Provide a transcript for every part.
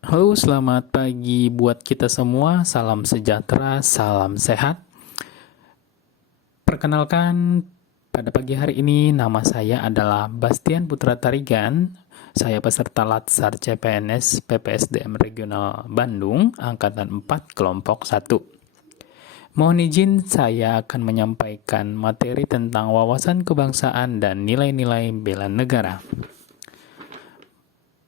Halo, selamat pagi buat kita semua. Salam sejahtera, salam sehat. Perkenalkan, pada pagi hari ini nama saya adalah Bastian Putra Tarigan. Saya peserta Latsar CPNS PPSDM Regional Bandung, Angkatan 4, Kelompok 1. Mohon izin saya akan menyampaikan materi tentang wawasan kebangsaan dan nilai-nilai bela negara.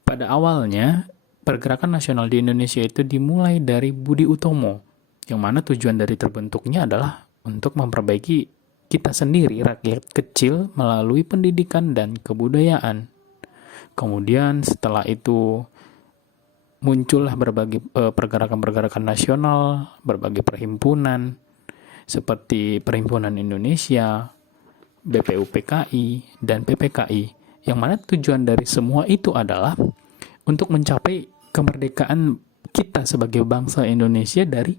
Pada awalnya, pergerakan nasional di Indonesia itu dimulai dari Budi Utomo, yang mana tujuan dari terbentuknya adalah untuk memperbaiki kita sendiri, rakyat kecil, melalui pendidikan dan kebudayaan. Kemudian setelah itu muncullah berbagai pergerakan-pergerakan nasional, berbagai perhimpunan, seperti Perhimpunan Indonesia, BPUPKI, dan PPKI, yang mana tujuan dari semua itu adalah untuk mencapai kemerdekaan kita sebagai bangsa Indonesia dari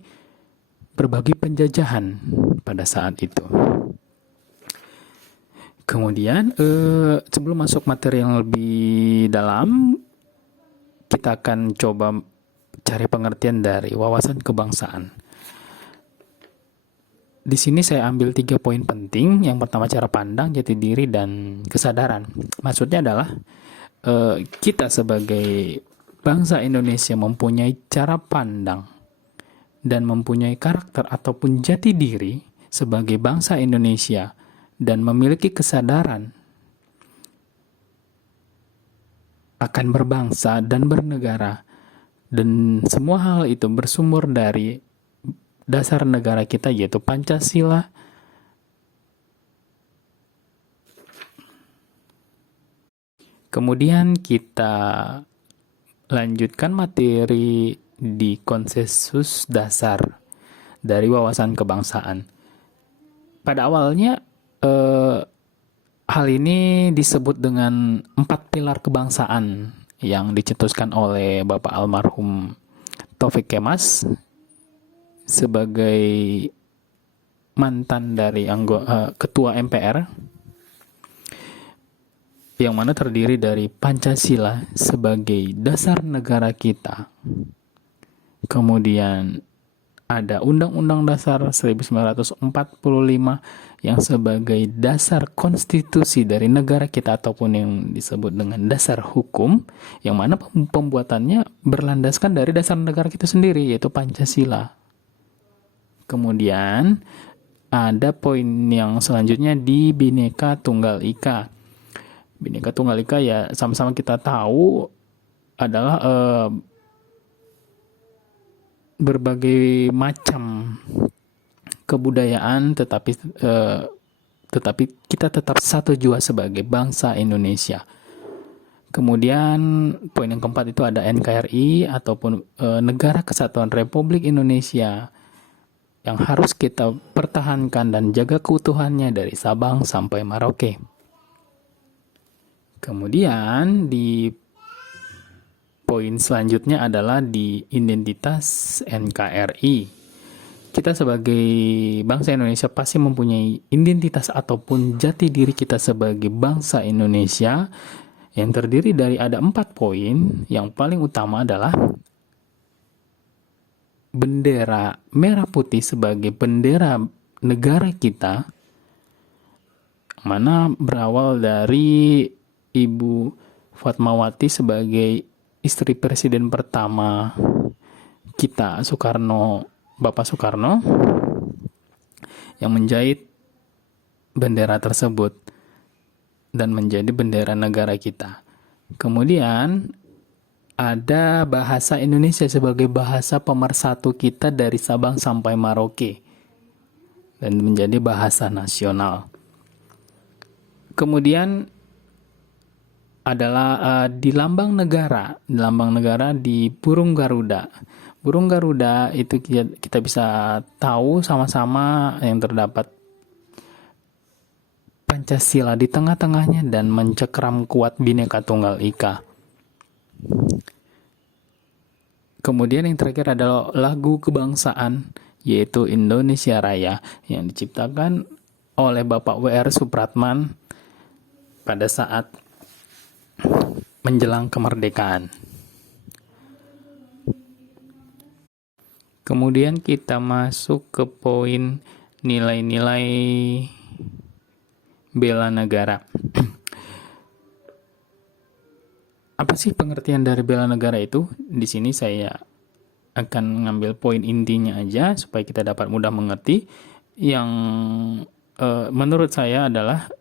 berbagai penjajahan pada saat itu. Kemudian, sebelum masuk materi yang lebih dalam, kita akan coba cari pengertian dari wawasan kebangsaan. Di sini saya ambil 3 poin penting. Yang pertama, cara pandang, jati diri, dan kesadaran. Maksudnya adalah kita sebagai bangsa Indonesia mempunyai cara pandang dan mempunyai karakter ataupun jati diri sebagai bangsa Indonesia dan memiliki kesadaran akan berbangsa dan bernegara, dan semua hal itu bersumber dari dasar negara kita, yaitu Pancasila. Kemudian kita lanjutkan materi di konsensus dasar dari wawasan kebangsaan. Pada awalnya hal ini disebut dengan 4 pilar kebangsaan yang dicetuskan oleh Bapak almarhum Taufik Kemas sebagai mantan dari ketua MPR, yang mana terdiri dari Pancasila sebagai dasar negara kita. Kemudian ada Undang-Undang Dasar 1945 yang sebagai dasar konstitusi dari negara kita, ataupun yang disebut dengan dasar hukum, yang mana pembuatannya berlandaskan dari dasar negara kita sendiri, yaitu Pancasila. Kemudian ada poin yang selanjutnya di Bhinneka Tunggal Ika. Bhinneka Tunggal Ika ya sama-sama kita tahu adalah berbagai macam kebudayaan, tetapi kita tetap satu jua sebagai bangsa Indonesia. Kemudian poin yang keempat itu ada NKRI ataupun Negara Kesatuan Republik Indonesia, yang harus kita pertahankan dan jaga keutuhannya dari Sabang sampai Merauke. Kemudian di poin selanjutnya adalah di identitas NKRI. Kita sebagai bangsa Indonesia pasti mempunyai identitas ataupun jati diri kita sebagai bangsa Indonesia, yang terdiri dari ada 4 poin. Yang paling utama adalah bendera merah putih sebagai bendera negara kita, mana berawal dari Ibu Fatmawati sebagai istri presiden pertama kita, Bapak Soekarno, yang menjahit bendera tersebut dan menjadi bendera negara kita. Kemudian ada bahasa Indonesia sebagai bahasa pemersatu kita dari Sabang sampai Merauke dan menjadi bahasa nasional. Kemudian adalah di lambang negara di burung Garuda. Burung Garuda itu kita bisa tahu sama-sama yang terdapat Pancasila di tengah-tengahnya dan mencekram kuat Bhinneka Tunggal Ika. Kemudian yang terakhir adalah lagu kebangsaan, yaitu Indonesia Raya, yang diciptakan oleh Bapak W.R. Supratman pada saat menjelang kemerdekaan. Kemudian kita masuk ke poin nilai-nilai bela negara. Apa sih pengertian dari bela negara itu? Di sini saya akan mengambil poin intinya aja supaya kita dapat mudah mengerti. Yang menurut saya adalah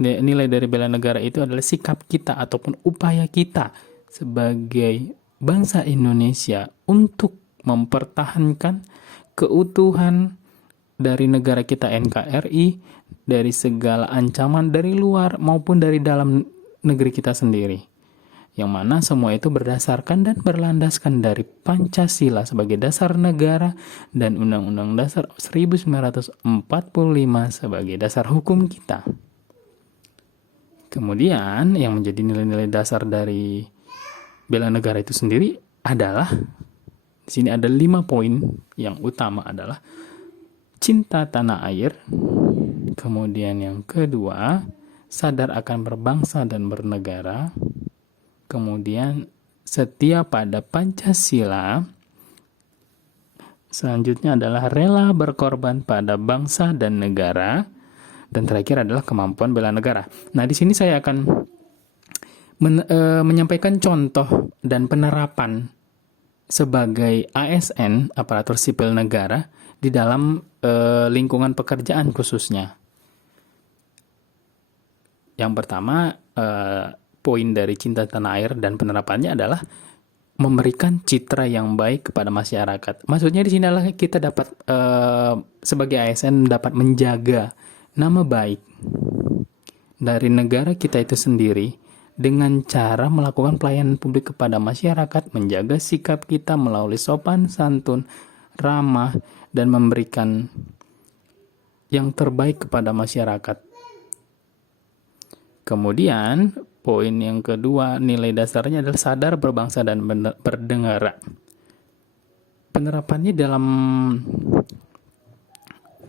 nilai dari bela negara itu adalah sikap kita ataupun upaya kita sebagai bangsa Indonesia untuk mempertahankan keutuhan dari negara kita NKRI dari segala ancaman dari luar maupun dari dalam negeri kita sendiri. Yang mana semua itu berdasarkan dan berlandaskan dari Pancasila sebagai dasar negara dan Undang-Undang Dasar 1945 sebagai dasar hukum kita. Kemudian yang menjadi nilai-nilai dasar dari bela negara itu sendiri adalah, di sini ada 5 poin yang utama adalah cinta tanah air. Kemudian yang kedua, sadar akan berbangsa dan bernegara. Kemudian setia pada Pancasila. Selanjutnya adalah rela berkorban pada bangsa dan negara. Dan terakhir adalah kemampuan bela negara. Nah, di sini saya akan menyampaikan contoh dan penerapan sebagai ASN, aparatur sipil negara, di dalam lingkungan pekerjaan khususnya. Yang pertama, poin dari cinta tanah air dan penerapannya adalah memberikan citra yang baik kepada masyarakat. Maksudnya di sini adalah kita dapat sebagai ASN dapat menjaga nama baik dari negara kita itu sendiri dengan cara melakukan pelayanan publik kepada masyarakat, menjaga sikap kita melalui sopan santun, ramah, dan memberikan yang terbaik kepada masyarakat. Kemudian, poin yang kedua, nilai dasarnya adalah sadar berbangsa dan bernegara. Penerapannya dalam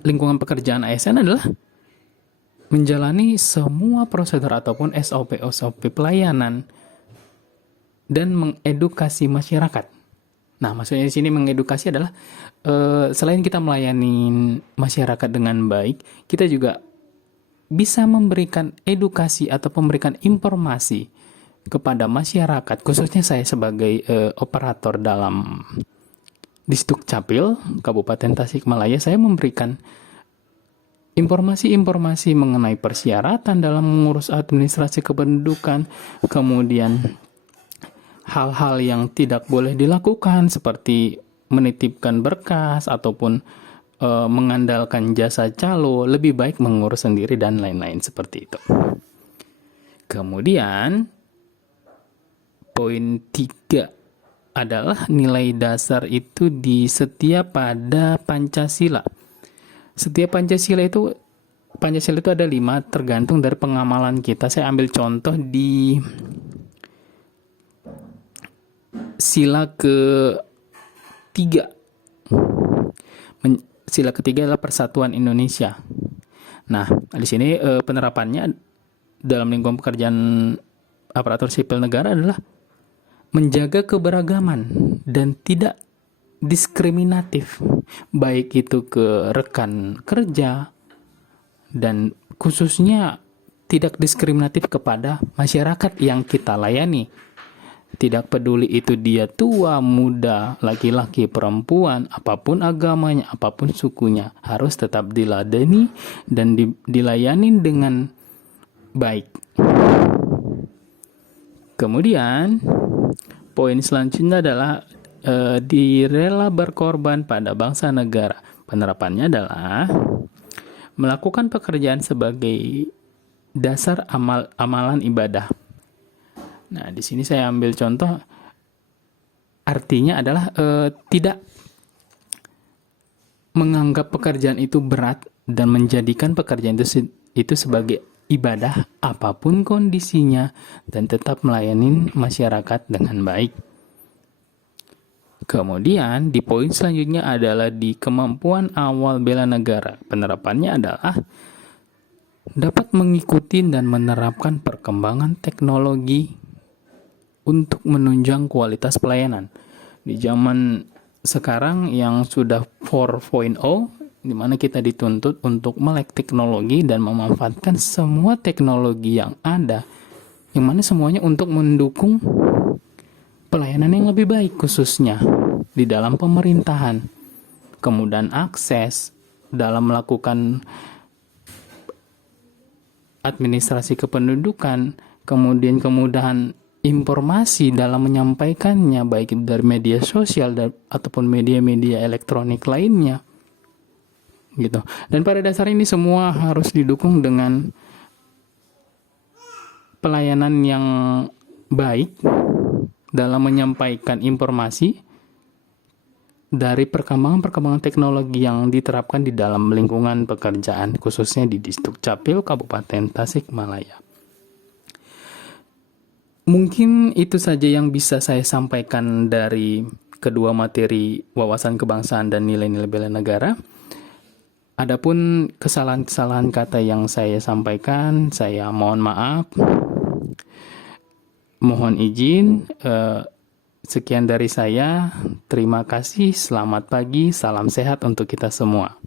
lingkungan pekerjaan ASN adalah menjalani semua prosedur ataupun SOP pelayanan dan mengedukasi masyarakat. Nah, maksudnya di sini mengedukasi adalah selain kita melayani masyarakat dengan baik, kita juga bisa memberikan edukasi atau memberikan informasi kepada masyarakat, khususnya saya sebagai operator dalam Disdukcapil Kabupaten Tasikmalaya, saya memberikan informasi-informasi mengenai persyaratan dalam mengurus administrasi kependudukan, kemudian hal-hal yang tidak boleh dilakukan seperti menitipkan berkas ataupun mengandalkan jasa calo, lebih baik mengurus sendiri dan lain-lain seperti itu. Kemudian poin 3 adalah nilai dasar itu setia pada Pancasila. Setiap Pancasila itu ada 5 tergantung dari pengamalan kita. Saya ambil contoh di sila ketiga. Sila ketiga adalah Persatuan Indonesia. Nah, di sini penerapannya dalam lingkungan pekerjaan aparatur sipil negara adalah menjaga keberagaman dan tidak diskriminatif, baik itu ke rekan kerja dan khususnya tidak diskriminatif kepada masyarakat yang kita layani. Tidak peduli itu dia tua, muda, laki-laki, perempuan, apapun agamanya, apapun sukunya, harus tetap diladeni dan dilayani dengan baik. Kemudian poin selanjutnya adalah direla berkorban pada bangsa negara. Penerapannya adalah melakukan pekerjaan sebagai dasar amalan ibadah. Nah, di sini saya ambil contoh, artinya adalah tidak menganggap pekerjaan itu berat dan menjadikan pekerjaan itu sebagai ibadah apapun kondisinya dan tetap melayani masyarakat dengan baik. Kemudian di poin selanjutnya adalah di kemampuan awal bela negara. Penerapannya adalah dapat mengikuti dan menerapkan perkembangan teknologi untuk menunjang kualitas pelayanan. Di zaman sekarang yang sudah 4.0, di mana kita dituntut untuk melek teknologi dan memanfaatkan semua teknologi yang ada, yang mana semuanya untuk mendukung pelayanan yang lebih baik, khususnya di dalam pemerintahan, kemudahan akses dalam melakukan administrasi kependudukan, kemudian kemudahan informasi dalam menyampaikannya, baik itu dari media sosial ataupun media-media elektronik lainnya, gitu. Dan pada dasar ini semua harus didukung dengan pelayanan yang baik dalam menyampaikan informasi dari perkembangan-perkembangan teknologi yang diterapkan di dalam lingkungan pekerjaan, khususnya di Disdukcapil Kabupaten Tasikmalaya. Mungkin itu saja yang bisa saya sampaikan dari kedua materi wawasan kebangsaan dan nilai-nilai bela negara. Adapun kesalahan-kesalahan kata yang saya sampaikan, saya mohon maaf. Mohon izin. Sekian dari saya. Terima kasih. Selamat pagi. Salam sehat untuk kita semua.